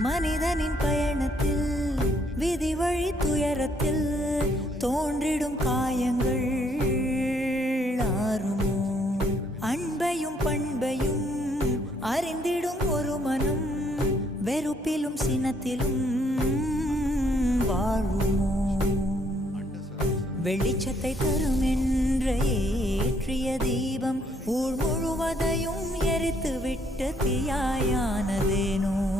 மனிதனின் பயணத்தில் விதி வழி துயரத்தில் தோன்றிடும் காயங்கள் ஆறுமோ? அன்பையும் பண்பையும் அறிந்திடும் ஒரு மனம் வெறுப்பிலும் சினத்திலும் வாழுமோ? வெளிச்சத்தை தரும் என்ற ஏற்றிய தீபம் ஊர் முழுவதையும் எரித்து விட்டு தீயாயானதேனோ?